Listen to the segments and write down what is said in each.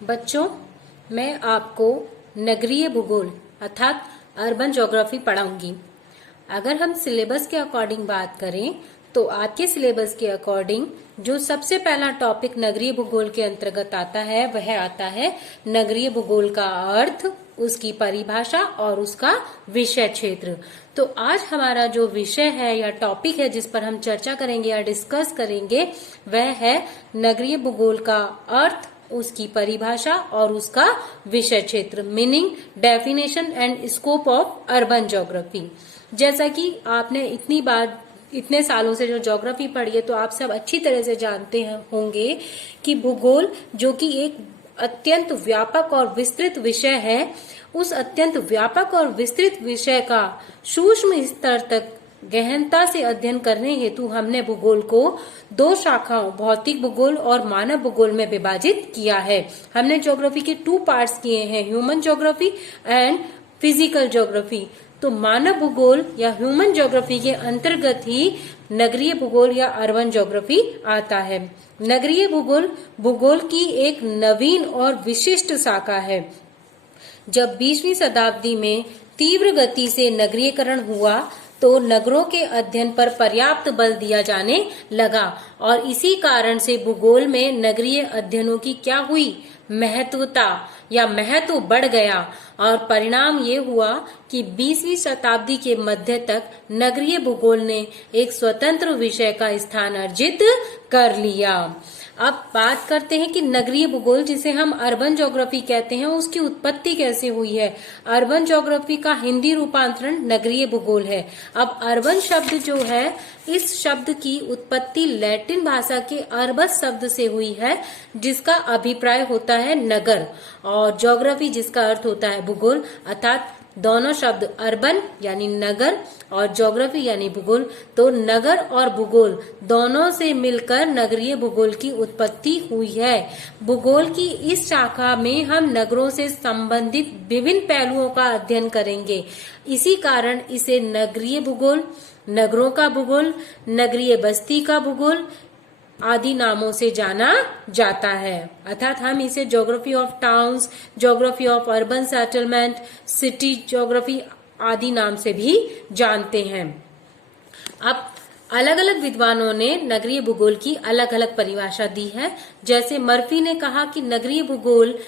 बच्चों, मैं आपको नगरीय भूगोल अर्थात अर्बन ज्योग्राफी पढ़ाऊंगी। अगर हम सिलेबस के अकॉर्डिंग बात करें तो आपके सिलेबस के अकॉर्डिंग जो सबसे पहला टॉपिक नगरीय भूगोल के अंतर्गत आता है वह आता है नगरीय भूगोल का अर्थ, उसकी परिभाषा और उसका विषय क्षेत्र। तो आज हमारा जो विषय है या टॉपिक है जिस पर हम चर्चा करेंगे या डिस्कस करेंगे वह है नगरीय भूगोल का अर्थ, उसकी परिभाषा और उसका विषय क्षेत्र, meaning, definition and scope of urban geography. जैसा कि आपने इतने सालों से जो ज्योग्राफी पढ़ी है तो आप सब अच्छी तरह से जानते होंगे कि भूगोल जो कि एक अत्यंत व्यापक और विस्तृत विषय है, उस अत्यंत व्यापक और विस्तृत विषय का सूक्ष्म स्तर तक गहनता से अध्ययन करने हेतु हमने भूगोल को दो शाखाओं भौतिक भूगोल और मानव भूगोल में विभाजित किया है। हमने ज्योग्राफी के 2 पार्ट्स किए हैं, human geography and physical geography. तो मानव भूगोल या ह्यूमन ज्योग्राफी के अंतर्गत ही नगरीय भूगोल या अर्बन ज्योग्राफी आता है। नगरीय भूगोल भूगोल की एक नवीन और विशिष्ट शाखा है। जब 20वीं शताब्दी में तीव्र गति से नगरीकरण हुआ तो नगरों के अध्ययन पर पर्याप्त बल दिया जाने लगा और इसी कारण से भूगोल में नगरीय अध्ययनों की क्या हुई, महत्वता या महत्व बढ़ गया और परिणाम ये हुआ कि 20वीं शताब्दी के मध्य तक नगरीय भूगोल ने एक स्वतंत्र विषय का स्थान अर्जित कर लिया। अब बात करते हैं कि नगरीय भूगोल जिसे हम अर्बन ज्योग्राफी कहते हैं उसकी उत्पत्ति कैसे हुई है। अर्बन ज्योग्राफी का हिंदी रूपांतरण नगरीय भूगोल है। अब अर्बन शब्द जो है, इस शब्द की उत्पत्ति लैटिन भाषा के अर्बस शब्द से हुई है जिसका अभिप्राय होता है नगर, और ज्योग्राफी जिसका अर्थ होता है भूगोल, अर्थात दोनों शब्द अर्बन यानी नगर और ज्योग्राफी यानी भूगोल, तो नगर और भूगोल दोनों से मिलकर नगरीय भूगोल की उत्पत्ति हुई है। भूगोल की इस शाखा में हम नगरों से संबंधित विभिन्न पहलुओं का अध्ययन करेंगे। इसी कारण इसे नगरीय भूगोल, नगरों का भूगोल, नगरीय बस्ती का भूगोल आदि नामों से जाना जाता है। अर्थात हम इसे geography of towns, geography of urban settlement, city geography आदि नाम से भी जानते हैं। अब अलग अलग विद्वानों ने नगरीय भूगोल की अलग अलग परिभाषा दी है। जैसे मर्फी ने कहा कि नगरीय भूगोल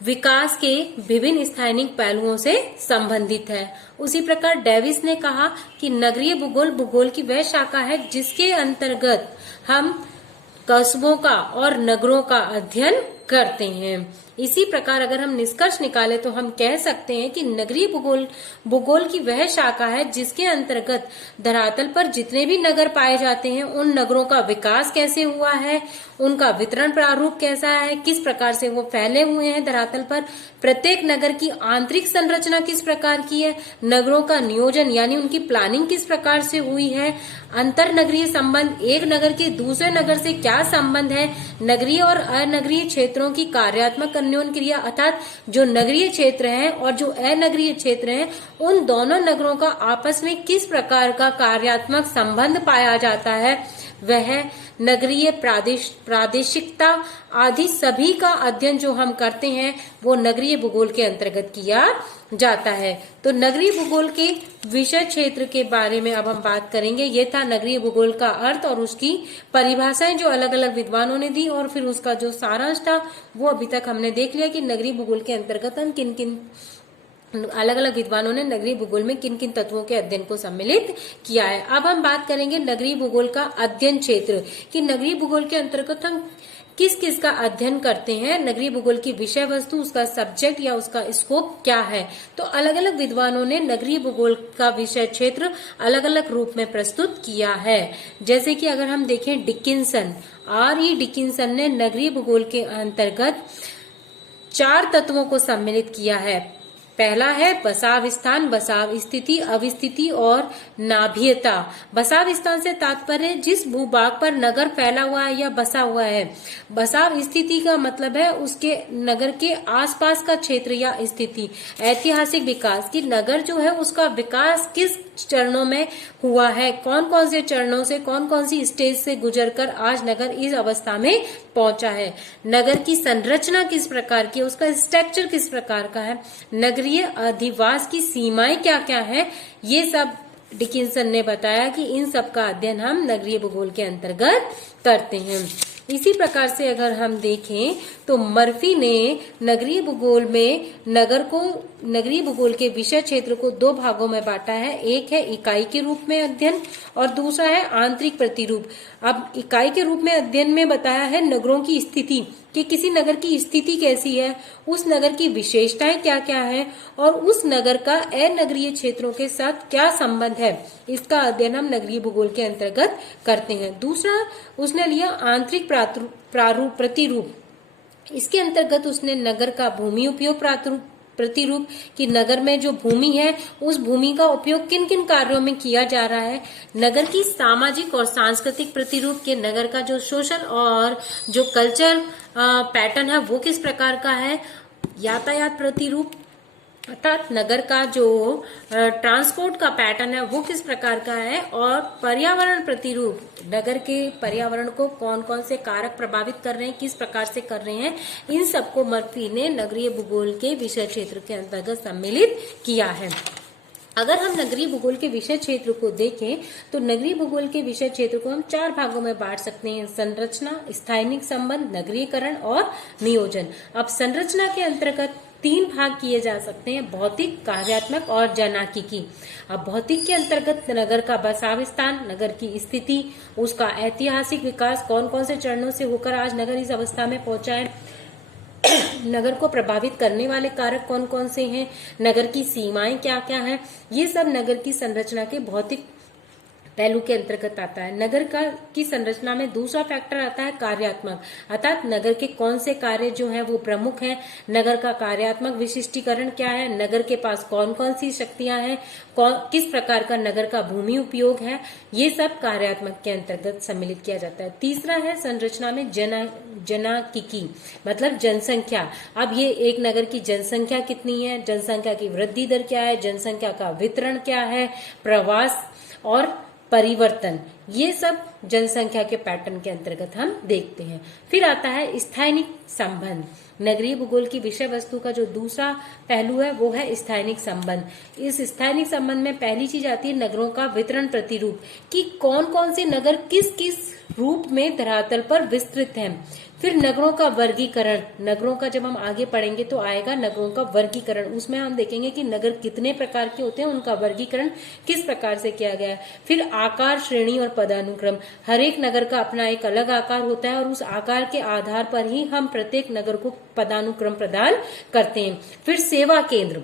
विकास के विभिन्न स्थानिक पहलुओं से संबंधित है। उसी प्रकार डेविस ने कहा कि नगरीय भूगोल भूगोल की वह शाखा है जिसके अंतर्गत हम कस्बों का और नगरों का अध्ययन करते हैं। इसी प्रकार अगर हम निष्कर्ष निकालें तो हम कह सकते हैं कि नगरीय भूगोल की वह शाखा है जिसके अंतर्गत धरातल पर जितने भी नगर पाए जाते हैं उन नगरों का विकास कैसे हुआ है, उनका वितरण प्रारूप कैसा है, किस प्रकार से वो फैले हुए हैं धरातल पर, प्रत्येक नगर की आंतरिक संरचना किस प्रकार की है, नगरों का नियोजन यानी उनकी प्लानिंग किस प्रकार से हुई है, अंतर नगरीय संबंध, एक नगर के दूसरे नगर से क्या संबंध है, नगरीय और अनगरीय क्षेत्रों की कार्यात्मक अन्योन क्रिया, अर्थात जो नगरीय क्षेत्र हैं और जो अनगरीय क्षेत्र हैं उन दोनों नगरों का आपस में किस प्रकार का कार्यात्मक संबंध पाया जाता है, वह नगरीय प्रादेशिकता आदि सभी का अध्ययन जो हम करते हैं वो नगरीय भूगोल के अंतर्गत किया जाता है। तो नगरीय भूगोल के विषय क्षेत्र के बारे में अब हम बात करेंगे। ये था नगरीय भूगोल का अर्थ और उसकी परिभाषाएं जो अलग अलग विद्वानों ने दी, और फिर उसका जो सारांश था वो अभी तक हमने देख लिया कि नगरीय भूगोल के अंतर्गत हम किन किन अलग अलग विद्वानों ने नगरीय भूगोल में किन किन तत्वों के अध्ययन को सम्मिलित किया है। अब हम बात करेंगे नगरीय भूगोल का अध्ययन क्षेत्र कि नगरीय भूगोल के अंतर्गत हम किस किस का अध्ययन करते हैं, नगरीय भूगोल की विषय वस्तु, उसका सब्जेक्ट या उसका स्कोप क्या है। तो अलग अलग विद्वानों ने नगरीय भूगोल का विषय क्षेत्र अलग अलग रूप में प्रस्तुत किया है। जैसे कि अगर हम देखें डिकिंसन, R.E. डिकिंसन ने नगरीय भूगोल के अंतर्गत 4 तत्वों को सम्मिलित किया है। पहला है बसाव स्थान, बसाव स्थिति, अवस्थिति और नाभीयता। बसाव स्थान से तात्पर्य जिस भूभाग पर नगर फैला हुआ है या बसा हुआ है। बसाव स्थिति का मतलब है उसके नगर के आसपास का क्षेत्र या स्थिति। ऐतिहासिक विकास की नगर जो है उसका विकास किस चरणों में हुआ है, कौन कौन से चरणों से, कौन कौन सी स्टेज से गुजरकर आज नगर इस अवस्था में पहुंचा है। नगर की संरचना किस प्रकार की है, उसका स्ट्रक्चर किस प्रकार का है, नगरीय अधिवास की सीमाएं क्या क्या है, ये सब डिकिंसन ने बताया कि इन सब का अध्ययन हम नगरीय भूगोल के अंतर्गत करते हैं। इसी प्रकार से अगर हम देखें तो मर्फी ने नगरीय भूगोल में नगरीय भूगोल के विषय क्षेत्र को दो भागों में बांटा है। एक है इकाई के रूप में अध्ययन और दूसरा है आंतरिक प्रतिरूप। अब इकाई के रूप में अध्ययन में बताया है नगरों की स्थिति, कि किसी नगर की स्थिति कैसी है, उस नगर की विशेषताएं क्या क्या है और उस नगर का अनगरीय क्षेत्रों के साथ क्या संबंध है, इसका अध्ययन हम नगरीय भूगोल के अंतर्गत करते हैं। दूसरा उसने लिया आंतरिक प्रतिरूप। इसके अंतर्गत उसने नगर का भूमि उपयोग प्रतिरूप कि नगर में जो भूमि है उस भूमि का उपयोग किन किन कार्यों में किया जा रहा है। नगर की सामाजिक और सांस्कृतिक प्रतिरूप के नगर का जो सोशल और जो कल्चर पैटर्न है वो किस प्रकार का है। यातायात प्रतिरूप अर्थात नगर का जो ट्रांसपोर्ट का पैटर्न है वो किस प्रकार का है। और पर्यावरण प्रतिरूप, नगर के पर्यावरण को कौन कौन से कारक प्रभावित कर रहे हैं, किस प्रकार से कर रहे हैं, इन सबको मर्फी ने नगरीय भूगोल के विषय क्षेत्र के अंतर्गत सम्मिलित किया है। अगर हम नगरीय भूगोल के विषय क्षेत्र को देखें तो नगरीय भूगोल के विषय क्षेत्र को हम 4 भागों में बांट सकते हैं, संरचना, स्थानिक संबंध, नगरीकरण और नियोजन। अब संरचना के अंतर्गत 3 भाग किए जा सकते हैं, भौतिक, कार्यात्मक और जनाकिकी। अब भौतिक के अंतर्गत नगर का बसाव स्थान, नगर की स्थिति, उसका ऐतिहासिक विकास, कौन कौन से चरणों से होकर आज नगर इस अवस्था में पहुंचा है, नगर को प्रभावित करने वाले कारक कौन कौन से हैं, नगर की सीमाएं क्या क्या हैं, ये सब नगर की संरचना के भौतिक पहलू के अंतर्गत आता है। नगर की संरचना में दूसरा फैक्टर आता है कार्यात्मक, अर्थात नगर के कौन से कार्य जो है वो प्रमुख हैं, नगर का कार्यात्मक विशिष्टीकरण क्या है, नगर के पास कौन कौन सी शक्तियां हैं, किस प्रकार का नगर का भूमि उपयोग है, ये सब कार्यात्मक के अंतर्गत सम्मिलित किया जाता है। तीसरा है संरचना में जनाकिकी, मतलब जनसंख्या। अब ये एक नगर की जनसंख्या कितनी है, जनसंख्या की वृद्धि दर क्या है, जनसंख्या का वितरण क्या है, प्रवास और परिवर्तन, ये सब जनसंख्या के पैटर्न के अंतर्गत हम देखते हैं। फिर आता है स्थानिक संबंध। नगरीय भूगोल की विषय वस्तु का जो दूसरा पहलू है वो है स्थानिक संबंध। इस स्थानिक संबंध में पहली चीज आती है नगरों का वितरण प्रतिरूप, कि कौन कौन से नगर किस किस रूप में धरातल पर विस्तृत हैं। फिर नगरों का वर्गीकरण, नगरों का जब हम आगे पढ़ेंगे तो आएगा नगरों का वर्गीकरण, उसमें हम देखेंगे कि नगर कितने प्रकार के होते हैं, उनका वर्गीकरण किस प्रकार से किया गया है। फिर आकार, श्रेणी और पदानुक्रम, हर एक नगर का अपना एक अलग आकार होता है और उस आकार के आधार पर ही हम प्रत्येक नगर को पदानुक्रम प्रदान करते हैं। फिर सेवा केंद्र,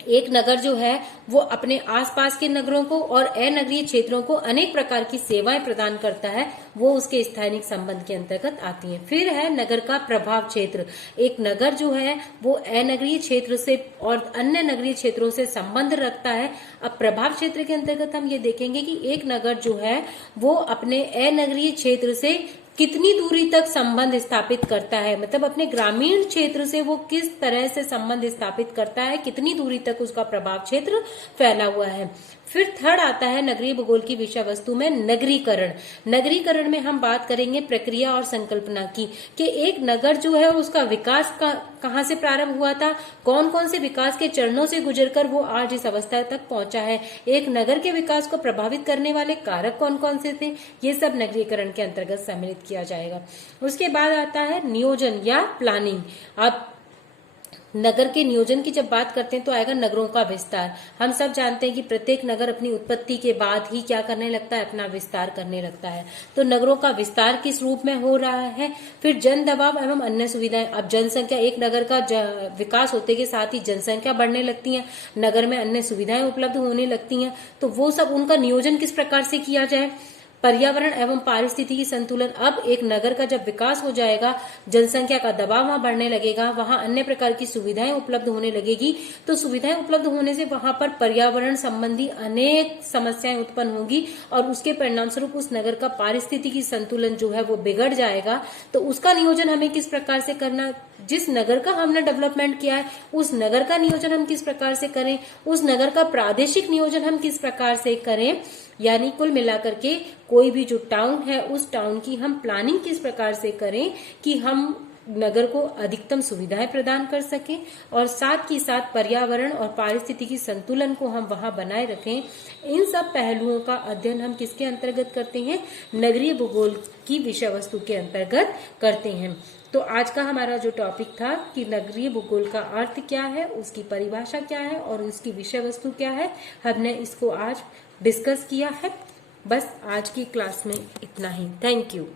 एक नगर जो है वो अपने आसपास के नगरों को और अनगरीय क्षेत्रों को अनेक प्रकार की सेवाएं प्रदान करता है, वो उसके स्थानिक संबंध के अंतर्गत आती हैं। फिर है नगर का प्रभाव क्षेत्र, एक नगर जो है वो अनगरीय क्षेत्र से और अन्य नगरीय क्षेत्रों से संबंध रखता है। अब प्रभाव क्षेत्र के अंतर्गत हम ये देखेंगे कि एक नगर जो है वो अपने अनगरीय क्षेत्र से कितनी दूरी तक संबंध स्थापित करता है, मतलब अपने ग्रामीण क्षेत्र से वो किस तरह से संबंध स्थापित करता है, कितनी दूरी तक उसका प्रभाव क्षेत्र फैला हुआ है। फिर थर्ड आता है नगरीय भूगोल की विषय वस्तु में नगरीकरण। नगरीकरण में हम बात करेंगे प्रक्रिया और संकल्पना की, कि एक नगर जो है उसका विकास कहाँ से प्रारंभ हुआ था, कौन कौन से विकास के चरणों से गुजरकर वो आज इस अवस्था तक पहुंचा है, एक नगर के विकास को प्रभावित करने वाले कारक कौन कौन से थे, ये सब नगरीकरण के अंतर्गत सम्मिलित किया जाएगा। उसके बाद आता है नियोजन या प्लानिंग। अब नगर के नियोजन की जब बात करते हैं तो आएगा नगरों का विस्तार। हम सब जानते हैं कि प्रत्येक नगर अपनी उत्पत्ति के बाद ही क्या करने लगता है, अपना विस्तार करने लगता है। तो नगरों का विस्तार किस रूप में हो रहा है। फिर जन दबाव एवं अन्य सुविधाएं, अब जनसंख्या, एक नगर का विकास होते के साथ ही जनसंख्या बढ़ने लगती है, नगर में अन्य सुविधाएं उपलब्ध होने लगती हैं, तो वो सब उनका नियोजन किस प्रकार से किया जाए। पर्यावरण एवं पारिस्थितिकी संतुलन। अब एक नगर का जब विकास हो जाएगा, जनसंख्या का दबाव वहां बढ़ने लगेगा, वहां अन्य प्रकार की सुविधाएं उपलब्ध होने लगेगी, तो सुविधाएं उपलब्ध होने से वहां पर पर्यावरण संबंधी अनेक समस्याएं उत्पन्न होंगी और उसके परिणाम स्वरूप उस नगर का पारिस्थितिकी संतुलन जो है वो बिगड़ जाएगा। तो उसका नियोजन हमें किस प्रकार से करना, जिस नगर का हमने डेवलपमेंट किया है उस नगर का नियोजन हम किस प्रकार से करें, उस नगर का प्रादेशिक नियोजन हम किस प्रकार से करें, यानी कुल मिलाकर के कोई भी जो टाउन है उस टाउन की हम प्लानिंग किस प्रकार से करें कि हम नगर को अधिकतम सुविधाएं प्रदान कर सकें और साथ ही साथ पर्यावरण और पारिस्थितिकी संतुलन को हम वहां बनाए रखें। इन सब पहलुओं का अध्ययन हम किसके अंतर्गत करते हैं, नगरीय भूगोल की विषय वस्तु के अंतर्गत करते हैं। तो आज का हमारा जो टॉपिक था कि नगरीय भूगोल का अर्थ क्या है, उसकी परिभाषा क्या है और उसकी विषय वस्तु क्या है, हमने इसको आज डिस्कस किया है। बस आज की क्लास में इतना ही। Thank you.